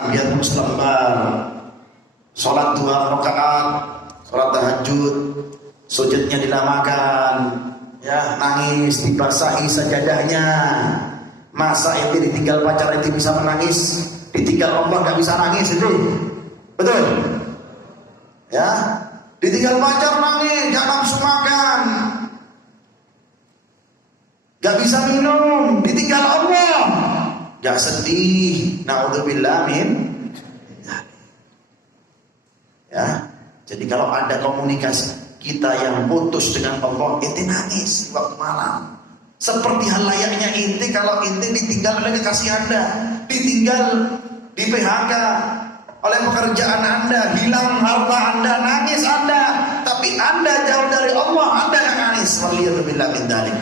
Biar mustambar, sholat 2 rakaat, sholat tahajud, sujudnya dilamakan, ya nangis, dibasahi sajadahnya. Masa ente ditinggal pacar ente bisa menangis, ditinggal Allah nggak bisa nangis itu, betul? Ya, ditinggal pacar nangis, gak nafsu makan, gak bisa minum, ditinggal Allah. Gak sedih, naudzubillah min. Ya, jadi kalau ada komunikasi kita yang putus dengan Allah, ente nangis waktu malam. Seperti hal layaknya ente kalau ente ditinggal oleh kekasih anda, ditinggal di PHK oleh pekerjaan anda, hilang harta anda, nangis anda. Tapi anda jauh dari Allah, anda gak nangis. Waliyadzubillah min dzalik.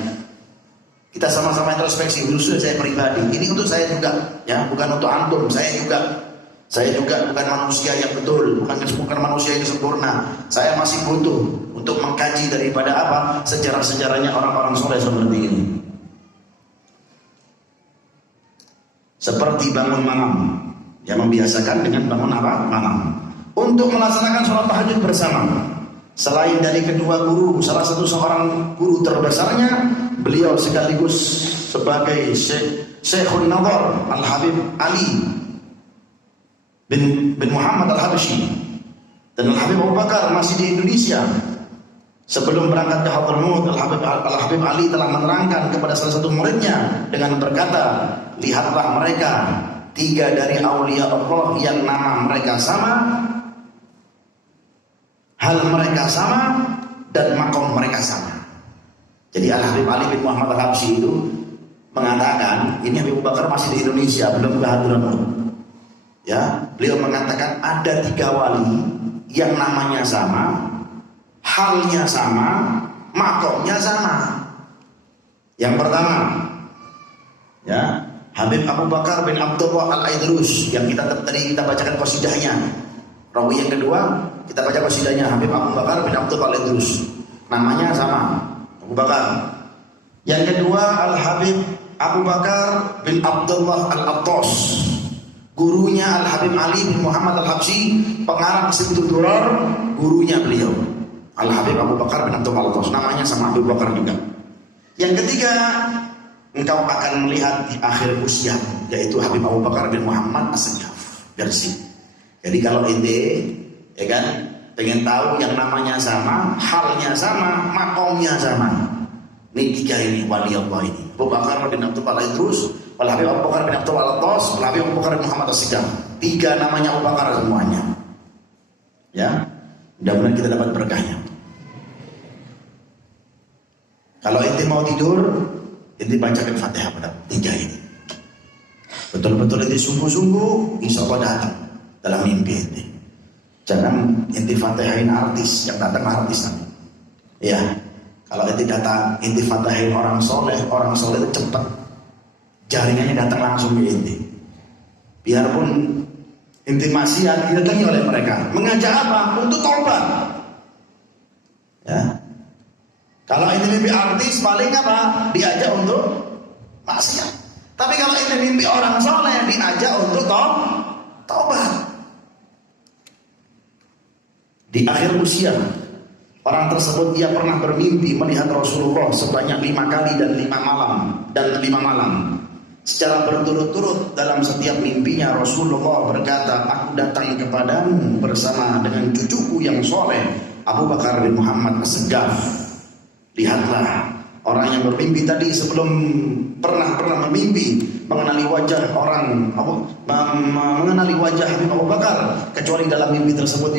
Kita sama-sama introspeksi, khususnya saya pribadi. Ini untuk saya juga, ya, bukan untuk antum. Saya juga bukan manusia yang betul, bukan manusia yang sempurna. Saya masih butuh untuk mengkaji daripada apa sejarah-sejarahnya orang-orang soleh seperti ini. Seperti bangun malam, yang membiasakan dengan bangun apa? Malam. Untuk melaksanakan sholat tahajud bersama. Selain dari kedua guru, salah satu seorang guru terbesarnya, beliau sekaligus sebagai Syekhul Nadhar Al-Habib Ali bin Muhammad Al-Habsyi, dan Al-Habib Abu Bakar masih di Indonesia. Sebelum berangkat ke Hadramaut, Al-Habib Ali telah menerangkan kepada salah satu muridnya dengan berkata, lihatlah mereka 3 dari aulia Allah yang nama mereka sama, hal mereka sama, dan makom mereka sama. Jadi Al-Habib Ali bin Muhammad Al-Habsyi itu mengatakan, ini Habib Abu Bakar masih di Indonesia, belum ke Hadramaut. Ya, beliau mengatakan ada 3 wali yang namanya sama, halnya sama, makomnya sama. Yang pertama, ya, Habib Abu Bakar bin Abdullah Al-Aidrus yang tadi kita bacakan qasidahnya. Rawi yang kedua kita baca qasidahnya, Habib Abu Bakar bin Abdullah Al-Aidrus. Namanya sama, Abu Bakar. Yang kedua Al-Habib Abu Bakar bin Abdullah Al-Attas. Gurunya Al-Habib Ali bin Muhammad Al-Habsyi, pengarang Simtud Durar, gurunya beliau Al-Habib Abu Bakar bin Abdullah Al-Attas. Namanya sama Abu Bakar juga. Yang ketiga, engkau akan melihat di akhir usia, yaitu Habib Abu Bakar bin Muhammad As-Segaf versi. Jadi kalau ente, ya kan, pengen tahu yang namanya sama, halnya sama, makomnya sama. Ini 3 ini wali Allah ini. Abu Bakar bin Abdullah Al-Aidrus, Habib Abu Bakar bin Abdullah Al-Attas, Habib Abu Bakar bin Muhammad As-Segaf. 3 namanya Abu Bakar semuanya. Ya, mudah-mudahan kita dapat berkahnya. Kalau ente mau tidur, ente bacakan Fatihah pada 3 ini. Betul-betul ente sungguh-sungguh, insya Allah datang dalam mimpi ente. Jangan ente Fatihahin artis, yang datang artis nanti. Ya, kalau ente datang, ente Fatihahin orang soleh itu cepat. Jaringannya datang langsung ke ente. Biarpun ente maksiat didatangi oleh mereka. Mengajak apa? Untuk taubat. Ya. Kalau ini mimpi artis paling apa? Diajak untuk maksiat. Tapi kalau ini mimpi orang soleh, diajak untuk taubat. Di akhir usia, orang tersebut dia pernah bermimpi melihat Rasulullah sebanyak 5 kali dan 5 malam. Secara berturut-turut dalam setiap mimpinya Rasulullah berkata, aku datang kepadamu bersama dengan cucuku yang soleh Abu Bakar bin Muhammad As-Segaf. Lihatlah, orang yang bermimpi tadi sebelum pernah memimpi mengenali wajah mengenali wajah Habib Abu Bakar, kecuali dalam mimpi tersebut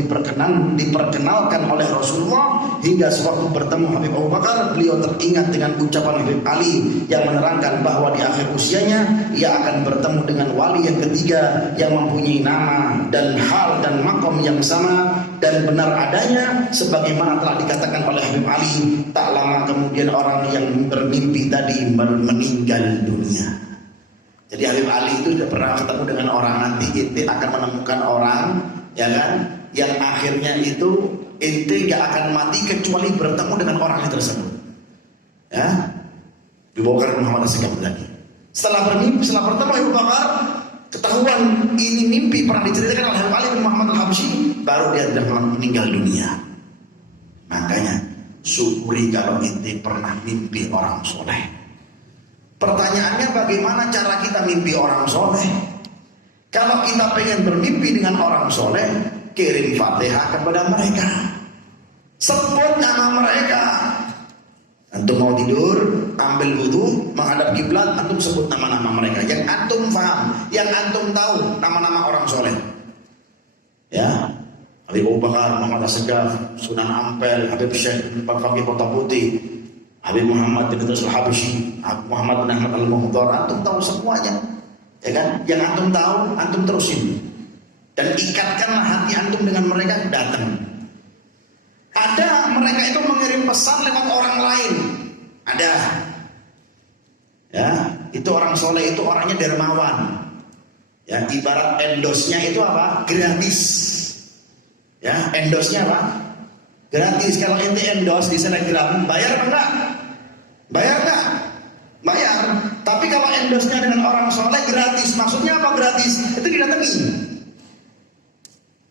diperkenalkan oleh Rasulullah. Hingga sewaktu bertemu Habib Abu Bakar, beliau teringat dengan ucapan Habib Ali yang menerangkan bahwa di akhir usianya ia akan bertemu dengan wali yang ketiga yang mempunyai nama dan hal dan makom yang sama dan benar adanya, sebagaimana telah dikatakan oleh Habib Ali. Tak lama kemudian orang yang bermimpi tadi meninggal dunia. Jadi Habib Ali itu sudah pernah ketemu dengan orang. Nanti ente akan menemukan orang, ya kan, yang akhirnya itu ente gak akan mati kecuali bertemu dengan orang tersebut. Ya, Abu Bakar Muhammad As-Segaf lagi. Setelah bertemu Abu Bakar, ketahuan ini mimpi pernah diceritakan oleh Habib Ali bin Muhammad Al-Habsyi, baru dia sudah meninggal dunia. Makanya syukuri kalau ente pernah mimpi orang soleh. Pertanyaannya, bagaimana cara kita mimpi orang soleh? Kalau kita pengen bermimpi dengan orang soleh, kirim Fatihah kepada mereka, sebut nama mereka. Antum mau tidur, ambil wudu, menghadap kiblat, antum sebut nama-nama mereka yang antum paham, yang antum tahu nama-nama orang soleh. Ya, Habib Abu Bakar, Muhammad As-Segaf, Sunan Ampel, Habib Syekh Fakih Kota Putih, Habib Muhammad bin Idris Al-Habsyi, Muhammad bin Ahmad Al-Muhdar, antum tahu semuanya. Ya kan? Yang antum tahu, antum terusin. Dan ikatkanlah hati antum dengan mereka, datang. Ada mereka itu mengirim pesan lewat orang lain. Ada. Ya, itu orang soleh itu orangnya dermawan. Ya, ibarat endosnya itu apa? Gratis. Ya, endosnya apa? Gratis. Kalau ente endos di Telegram, bayar apa enggak? Bayar enggak? Bayar. Tapi kalau endosnya dengan orang soleh gratis. Maksudnya apa gratis? Itu didatangi.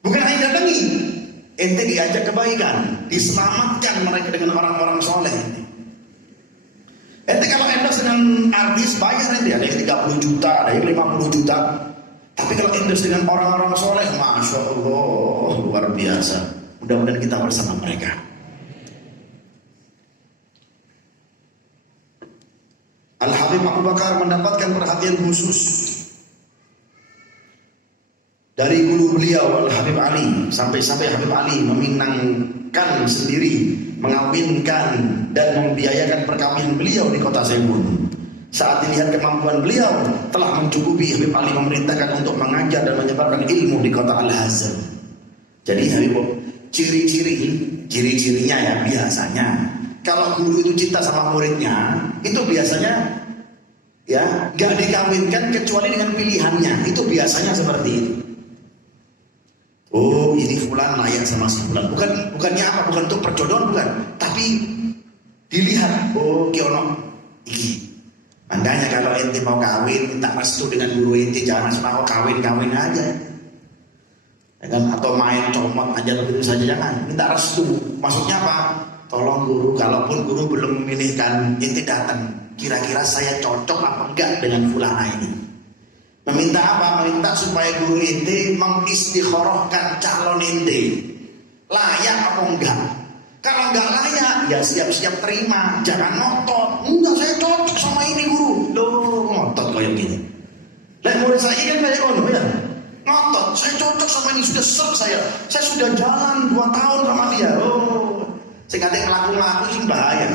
Bukan hanya datangi, ente diajak kebaikan, diselamatkan mereka dengan orang-orang soleh. Ente kalau endorse dengan artis bayar, ente ada yang 30 juta, ada yang 50 juta. Tapi kalau endorse dengan orang-orang soleh, Masya Allah, luar biasa. Mudah-mudahan kita bersama mereka. Al-Habib Abu Bakar mendapatkan perhatian khusus dari guru beliau Al-Habib Ali. Sampai-sampai Habib Ali meminangkan sendiri, mengawinkan dan membiayakan perkawinan beliau di kota Saimun. Saat dilihat kemampuan beliau telah mencukupi, Habib Ali memerintahkan untuk mengajar dan menyebarkan ilmu di kota Al-Hazm. Jadi Habib, ciri-cirinya ya biasanya, kalau guru itu cinta sama muridnya, itu biasanya ya gak dikawinkan kecuali dengan pilihannya. Itu biasanya seperti itu. Oh, ini fulan layak sama si fulan. Bukannya apa? Bukan untuk perjodohan, bukan. Tapi dilihat, oh kiono iki. Makanya kalau ente mau kawin, minta restu dengan guru ente, jangan semau kawin aja. Ya kan? Atau main comot aja begitu saja, jangan. Minta restu. Maksudnya apa? Tolong guru, kalaupun guru belum memilihkan, ente datang. Kira-kira saya cocok apa enggak dengan fulana ini? Meminta apa? Meminta supaya guru ente mengistikharahkan calon ente. Layak apa enggak? Kalau enggak layak, ya siap-siap terima. Jangan ngotot. Enggak, saya cocok sama ini guru. Loh, ngotot kayak gini. Lah murid saya kan kayak ngono ya. Ngotot, saya cocok sama ini, sudah serp saya. Saya sudah jalan 2 tahun sama dia. Oh, saya kata ngelaku-ngelaku sih bahaya.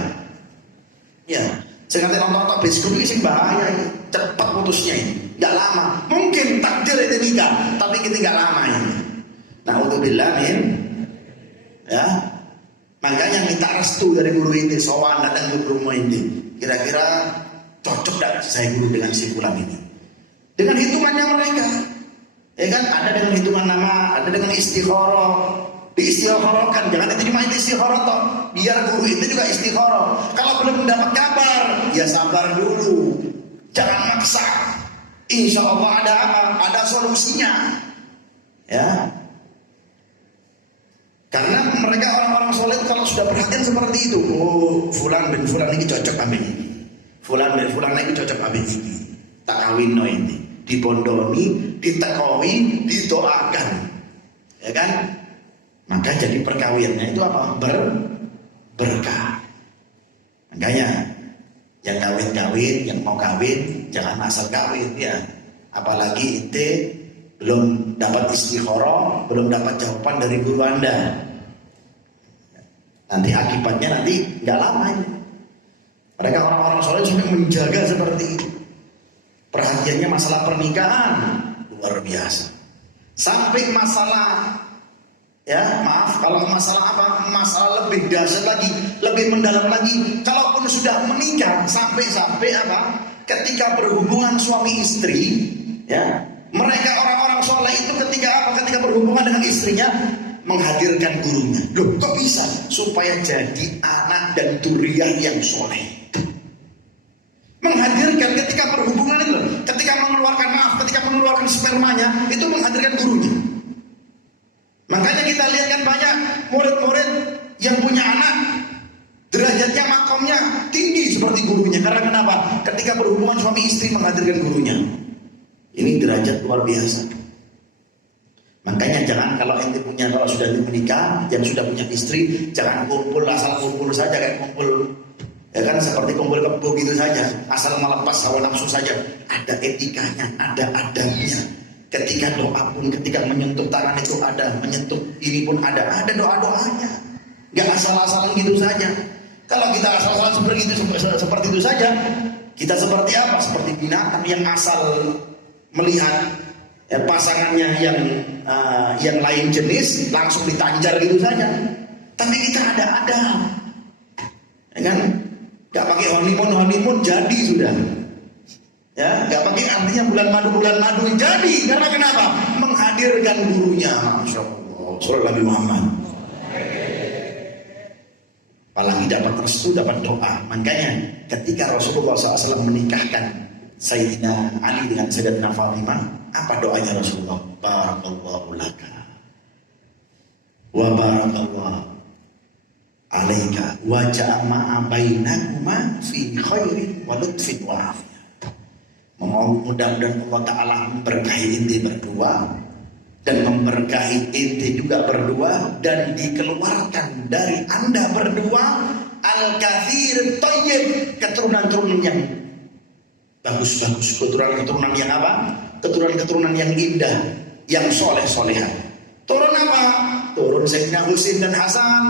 Ya, saya kata nonton bioskop ini sih bahaya. Cepat putusnya ini. Gak lama, mungkin takdir itu nikah, tapi kita gak lama ini. Na'udzubillah min. Ya, makanya minta restu dari guru ini, sowan datang ke rumah ini. Kira-kira cocok gak saya guru dengan si fulan ini? Dengan hitungannya mereka, ya kan? Ada dengan hitungan nama, ada dengan istikharah. Diistikharahkan, jangan itu cuma istikharah toh. Biar guru itu juga istikharah. Kalau belum mendapat kabar, ya sabar dulu, jangan maksa. Insya Allah ada apa? Ada solusinya. Ya. Karena mereka orang-orang soleh kalau sudah perhatian seperti itu, oh fulan bin fulan ini cocok amin. Fulan bin fulan ini cocok amin ini. Tak kawin no ini, dibondoni, ditekowi, didoakan. Ya kan? Maka jadi perkawinannya itu apa? Berkah. Makanya yang kawin-kawin, yang mau kawin, jangan asal kawin ya. Apalagi ente belum dapat istikharah, belum dapat jawaban dari guru Anda. Nanti akibatnya nanti nggak lama ini. Mereka orang-orang soleh sampai menjaga seperti itu. Perhatiannya masalah pernikahan luar biasa. Sampai masalah, ya maaf, kalau masalah apa? Masalah lebih dahsyat lagi, lebih mendalam lagi. Kalaupun sudah menikah, sampai apa? Ketika berhubungan suami istri, ya mereka orang-orang soleh itu ketika apa? Ketika berhubungan dengan istrinya, menghadirkan gurunya. Loh, kok bisa? Supaya jadi anak dan duriyah yang soleh. Menghadirkan ketika berhubungan itu, ketika ketika mengeluarkan spermanya itu menghadirkan gurunya. Makanya kita lihat kan banyak murid-murid yang punya anak derajatnya makomnya tinggi seperti gurunya. Karena kenapa? Ketika berhubungan suami istri menghadirkan gurunya. Ini derajat luar biasa. Makanya kalau sudah menikah, yang sudah punya istri, jangan kumpul asal kumpul saja kayak kumpul, ya kan, seperti kumpul kebo gitu saja, asal melepas hawa nafsu saja. Ada etikanya, ada adabnya. Ketika doa pun, ketika menyentuh tangan itu ada, menyentuh ini pun ada doa-doanya. Gak asal-asalan gitu saja. Kalau kita asal-asalan seperti itu saja, kita seperti apa? Seperti binatang yang asal melihat pasangannya yang lain jenis langsung ditanjar gitu saja. Tapi kita ada, ya kan? Gak pakai honeymoon jadi sudah. Ya, gak pakai artinya bulan madu jadi. Karena kenapa? Menghadirkan gurunya. Masya Allah. Surah Nabi Muhammad. Apalagi dapat restu, dapat doa. Makanya ketika Rasulullah SAW menikahkan Sayyidina Ali dengan Sayyidatina Fatimah, apa doanya Rasulullah? Barakallahu laka wa barakallahu alaika wa jama'a bainakuma fi khairin wa lutfin wa afiyah. Mudah-mudahan Allah Ta'ala memberkahi inti berdua dan memberkahi inti juga berdua, dan dikeluarkan dari anda berdua al-kathir tayyib, keturunan-keturunan yang bagus-bagus, keturunan yang apa? Keturunan yang indah, yang soleh-solehan. Turun apa? Turun Sayyidina Husain dan Hasan.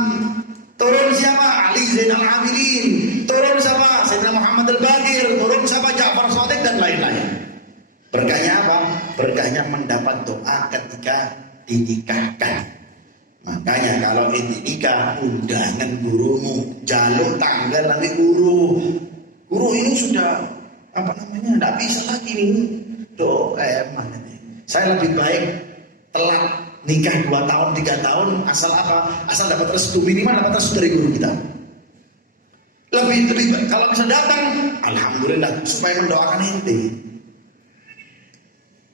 Turun siapa? Ali Zainal Abidin. Turun siapa? Sayyidina Muhammad Al-Baqir. Turun siapa? Ja'far Shadiq dan lain-lain. Berkahnya apa? Berkahnya mendapat doa ketika dinikahkan. Makanya kalau ini nikah, undangan gurumu, jalur tanggal nanti guru ini sudah tidak bisa lagi nih. Mana nih? Saya lebih baik telat nikah 2 tahun 3 tahun asal apa? Asal dapat restu, minimal dapat restu dari guru kita. Lebih kalau bisa datang, alhamdulillah, supaya mendoakan inti.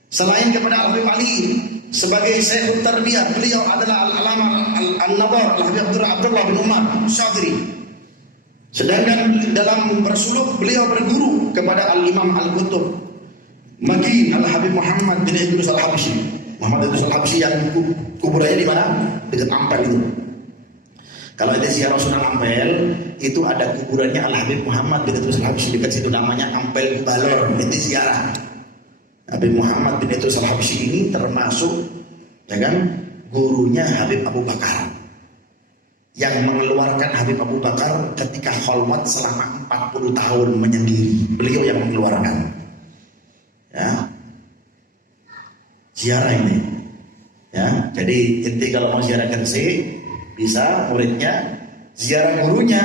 Selain kepada Al-Habib Ali sebagai Syekhul Tarbiyah, beliau adalah Al-Alama Al-Nadhar Al-Habib Abdullah bin Umar Syadri. Sedangkan dalam bersuluk beliau berguru kepada Al-Imam Al-Qutub Makin Al-Habib Muhammad bin Idrus Al-Habsyi. Muhammad Idrus Al-Habsyi yang kuburannya di mana? Dekat Ampel itu. Kalau ada ziarah Sunan Ampel, itu ada kuburannya Al-Habib Muhammad bin Idrus Al-Habsyi dekat situ, namanya Ampel Balor. Itu ziarah. Habib Muhammad bin Idrus Al-Habsyi ini termasuk, ya kan, gurunya Habib Abu Bakar, yang mengeluarkan Habib Abu Bakar ketika khalwat selama 40 tahun menyendiri. Beliau yang mengeluarkan. Ya, ziarah ini. Ya, jadi inti kalau mau ziarah Gresik, bisa muridnya ziarah gurunya,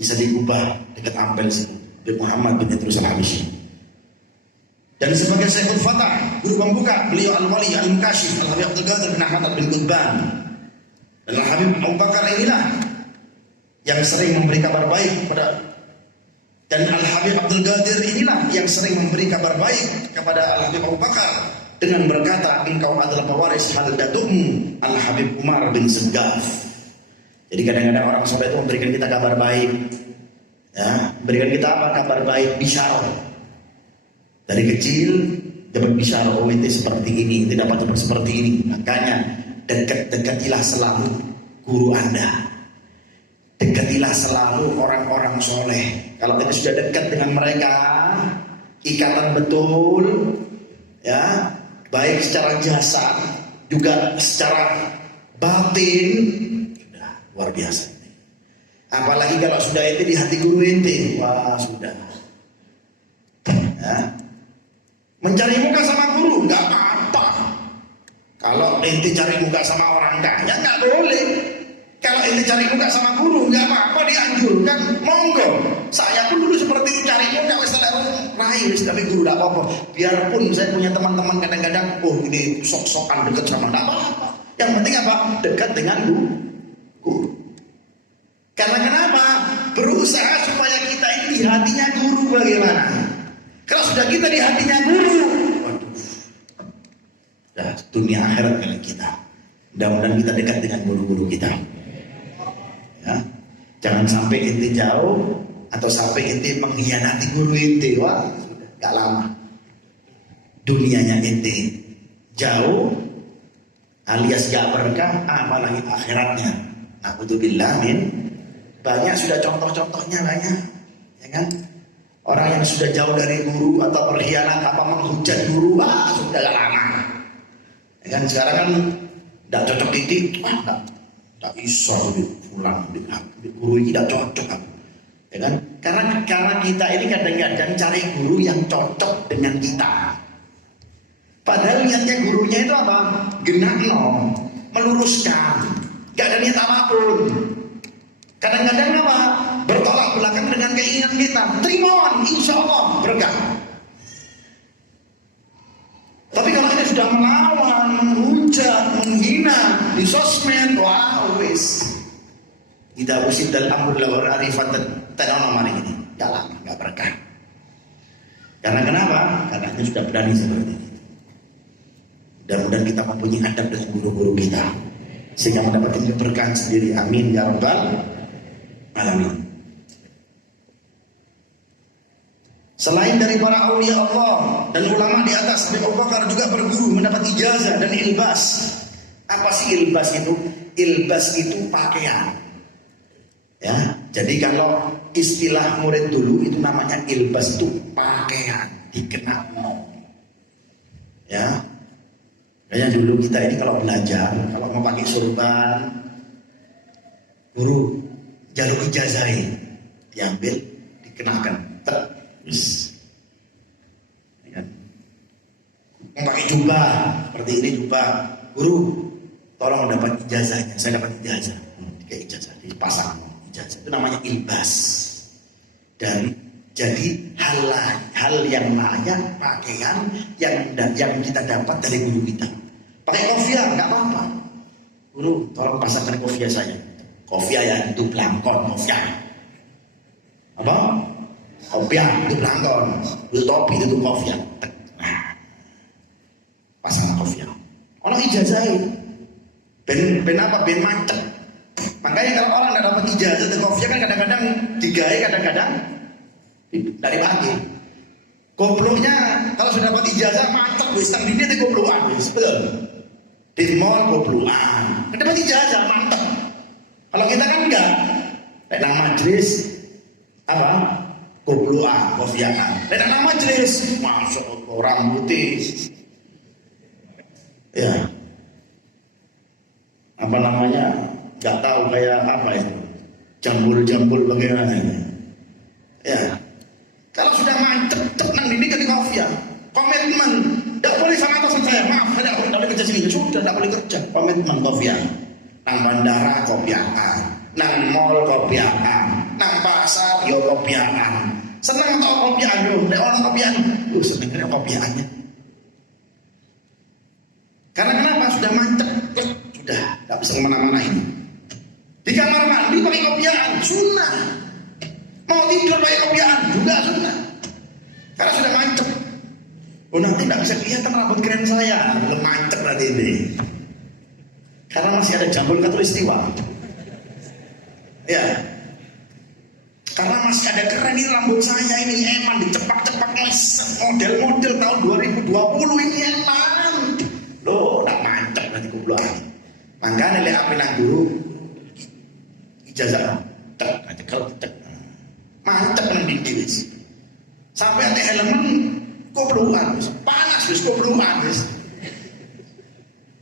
bisa diubah dekat Ampel situ. Habib Muhammad bin Idrus Al-Habsyi. Dan sebagai Syekhul Fatah, guru pembuka, beliau Al-Wali Al-Mukashif Al-Habib Abdul Qadir bin Ahmad bin Qutban. Dan Al-Habib Abu Bakar inilah yang sering memberi kabar baik kepada, dan Al-Habib Abdul Qadir inilah yang sering memberi kabar baik kepada Al-Habib Abu Bakar dengan berkata, engkau adalah pewaris haldatumu Al-Habib Umar bin Segaf. Jadi kadang-kadang orang soleh itu memberikan kita kabar baik, ya, memberikan kita apa? Kabar baik, bisyarah. Dari kecil dapat bisyarah, oh itu seperti ini, tidak dapat seperti ini. Makanya dekatilah selalu guru Anda. Dekatilah selalu orang-orang soleh. Kalau kita sudah dekat dengan mereka, ikatan betul, ya, baik secara jasad juga secara batin, sudah luar biasa. Apalagi kalau sudah itu di hati guru inti, wah sudah. Ya. Mencari muka sama guru nggak apa-apa. Kalau inti cari muka sama orang kaya nggak boleh. Kalau inti cari muka sama guru nggak apa-apa, dianjurkan, monggo. Saya pun dulu seperti itu, cari muka tapi guru nggak apa-apa. Biarpun saya punya teman-teman kadang-kadang, oh ini sok-sokan dekat sama, nggak apa-apa. Yang penting apa? Dekat dengan guru. Karena kenapa? Berusaha supaya kita ini di hatinya guru bagaimana? Kalau sudah kita di hatinya guru, waduh, dah dunia akhirat milik kita. Mudah-mudahan kita dekat dengan guru-guru kita. Ya, jangan sampai ente jauh atau sampai ente mengkhianati guru ente. Wah, sudah gak lama. Dunianya ente jauh, alias gak berkah, apalagi akhiratnya. Na'udzubillah min. Banyak sudah contoh-contohnya banyak, ya kan? Orang yang sudah jauh dari guru atau berkhianat apa menghujat guru, sudah gak lama. Ya kan sekarang kan tidak cocok didik, tidak bisa pulang di guru ini tidak cocok, ya kan? Karena kita ini kadang-kadang cari guru yang cocok dengan kita. Padahal niatnya gurunya itu apa? Genah meluruskan, gak ada niat apapun. Kadang-kadang apa? Bertolak belakang dengan keinginan kita. Terima, insya Allah berkah. Tapi kalau ini sudah melawan, menghujat, menghina di sosmed, wow, wis. Tidak usib dan amrul lawar arifat tanono mari ini. Jalan, nggak berkah. Karena kenapa? Karena ini sudah berani seperti itu. Mudah-mudahan kita mempunyai adab dengan guru-guru kita, sehingga mendapatkan keberkahan sendiri. Amin ya rabbal alamin. Selain dari para aulia Allah dan ulama di atas, Habib Abu Bakar juga berguru, mendapat ijazah dan ilbas. Apa sih ilbas itu? Ilbas itu pakaian. Ya, jadi kalau istilah murid dulu itu namanya ilbas, itu pakaian, dikenakan. Ya, kayak dulu kita ini kalau belajar, kalau mau pakai surban, guru jalur ijazah diambil, dikenakan, terus, ya. Mau pakai jubah seperti ini jubah, guru, tolong dapat ijazahnya, saya dapat ijazah, kayak ijazah dipasang ijazah, itu namanya ilbas. Dan jadi hal yang layak pakaian yang kita dapat dari guru kita. Pakai kopiah nggak apa-apa, guru, tolong pasangkan kopiah saya. Kopiah ya itu belangkon, kopiah. Apa? Kopiah itu belangkon, itu topi itu kopiah. Nah, pasang kopiah. Orang ijazah ben apa? Ben macet. Makanya kalau orang nggak dapat ijazah dan kopiah kan kadang-kadang digawe, kadang-kadang dari pagi. Gobloknya kalau sudah dapat ijazah macet, wis tang dini itu goblokan, wis betul. Di mall goblokan, dapat ijazah mantep. Kalau kita kan enggak, nang majelis apa? Goblokan, kofiakan. Nang majelis, masuk orang putih. Ya, apa namanya? Enggak tahu kayak apa itu, jambul-jambul bagaimana ini. Ya, kalau sudah mantep, nang ini kan di kofian, komitmen, tidak boleh sama atasan saya, maaf, tidak boleh kerja sini, sudah tidak boleh kerja, komitmen kofian. Nang bandara kopiakan, nang mall kopiakan, nang pasar yo kopiakan. Senang atau kopiakan yo, nek orang kopiakan, senengnya kopiakannya. Karena kenapa? Sudah mantep, sudah tidak bisa kemana-mana ini. Di kamar mandi pakai kopiakan, sunnah. Mau tidur pakai kopiakan juga sunnah. Karena sudah mantep. Oh nanti tidak bisa kelihatan rambut keren saya, belum mantep nanti ini. Karena masih ada jambul katulistiwa. Ya. Karena masih ada keren ini rambut saya ini eman dicepak-cepak model-model tahun 2020 ini eman. Loh, tak mantap nanti goblok. Makanya lek ape nang guru ijazah tek cekel tek. Mantap nang dindi wis. Sampai ate elemen goblokan wis. Panas wis goblokan wis.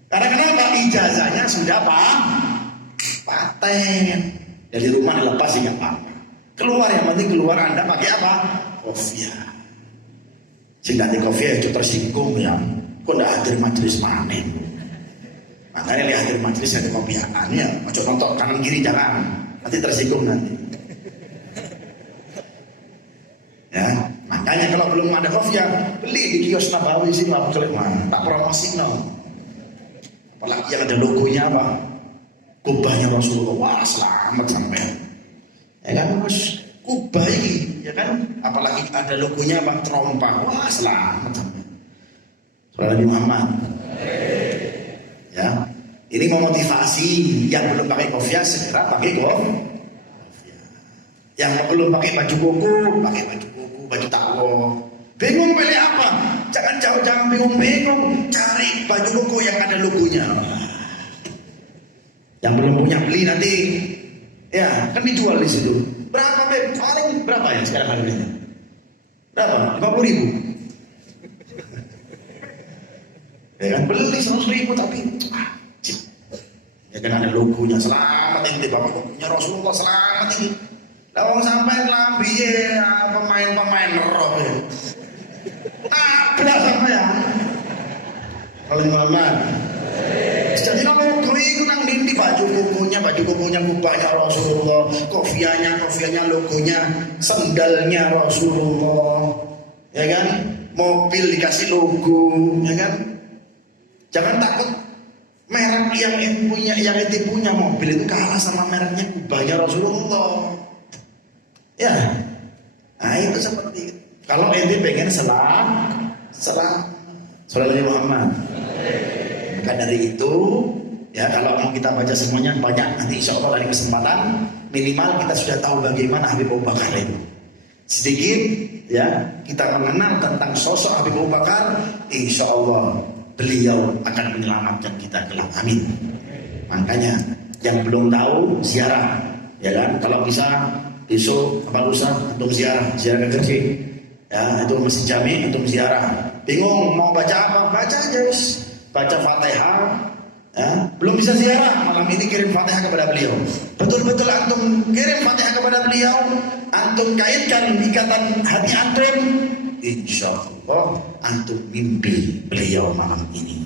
Karena kenapa? Ijazahnya sudah paten. Dari rumah dilepas sih nggak apa-apa. Keluar yang penting keluar Anda pakai apa? Kopiah. Sehingga di kopiah itu tersinggung ya. Kok nggak hadir majelis panen? Makanya lihat hadir majelis ada kopiahan ya. Macam nonton kanan kiri jangan. Nanti tersinggung nanti. Ya, makanya kalau belum ada kopiah beli di kios Nabawi sini lah keleman. Tak promosi no. Apalagi yang ada logonya apa? Kubahnya Rasulullah. Wah selamat sampai. Ya kan mas, ubah ini, ya kan? Apalagi ada logonya Pak Trompa, wah selamat sampai. Saudara Nabi Muhammad. Ya, ini memotivasi yang belum pakai kopiah segera pakai kopiah. Yang belum pakai baju koko, pakai baju koko, baju takwo. Bingung pilih apa? Jangan bingung, cari baju koko yang ada logonya. Yang belum punya beli nanti, ya kan dijual di situ. Berapa Beb? Paling berapa ya sekarang harganya? Berapa? 50.000. Ya kan beli 100.000 tapi ya kan ada logonya, selamat ini Bapak punya Rasulullah, selamat ini. Lawang sampai lambi ya pemain-pemain roh ya. Benar sampai ya. Kalau Muhammad. Jadi logo itu nang di baju kokonya kubahnya Rasulullah, kopiahnya logonya, sendalnya Rasulullah, ya kan? Mobil dikasih logo, ya kan? Jangan takut merek yang ente punya mobil itu kalah sama mereknya kubahnya Rasulullah. Ya, nah itu seperti itu. Kalau ente pengen salam Muhammad. Maka dari itu, ya kalau mau kita baca semuanya banyak, nanti insya Allah dari kesempatan minimal kita sudah tahu bagaimana Habib Abu Bakar itu. Sedikit, ya kita mengenal tentang sosok Habib Abu Bakar, insya Allah beliau akan menyelamatkan kita kelak. Amin. Makanya yang belum tahu ziarah, ya kan? Kalau bisa besok apa lusa untuk ziarah ke Gresik, ya itu Masjid Jami untuk ziarah. Bingung mau baca apa? Baca aja wis. Baca Fatihah, ya. Belum bisa ziarah, malam ini kirim Fatihah kepada beliau. Betul-betul antum kirim Fatihah kepada beliau, antum kaitkan ikatan hati antum, insya Allah antum mimpi beliau malam ini.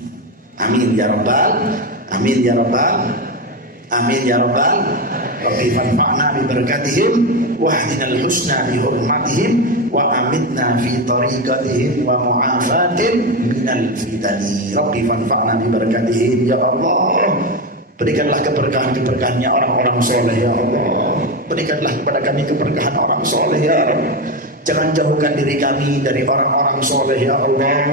Amin ya Rabbal, amin ya Rabbal, amin ya Rabbal. Rabbi fanfa'na bi barakatihim wa hdinal husna bi hurmatihim wa amitna fi tariqatihim wa mu'afatin minal fitani. Rabbi fanfa'na bi barakatihim ya Allah. Berikanlah keberkahan-keberkahannya orang-orang soleh ya Allah. Berikanlah kepada kami keberkahan orang soleh ya Allah. Jangan jauhkan diri kami dari orang-orang soleh ya Allah.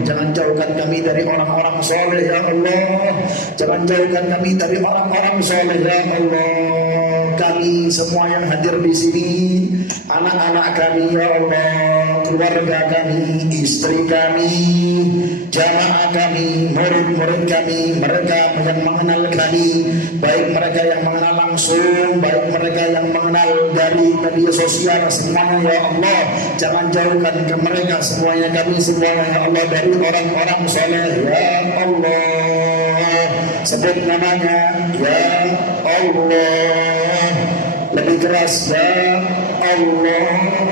Jangan jauhkan kami dari orang-orang soleh ya Allah. Jangan jauhkan kami dari orang-orang soleh ya Allah. Kami semua yang hadir di sini, anak-anak kami ya Allah, keluarga kami, istri kami, jamaah kami, murid-murid kami, mereka yang mengenal kami, baik mereka yang mengenal langsung, baik mereka yang mengenal dari media sosial, semuanya ya Allah. Jangan jauhkan ke mereka semuanya, kami semuanya ya Allah dari orang-orang soleh ya Allah. Sebut namanya ya Allah, lebih keras ya Allah.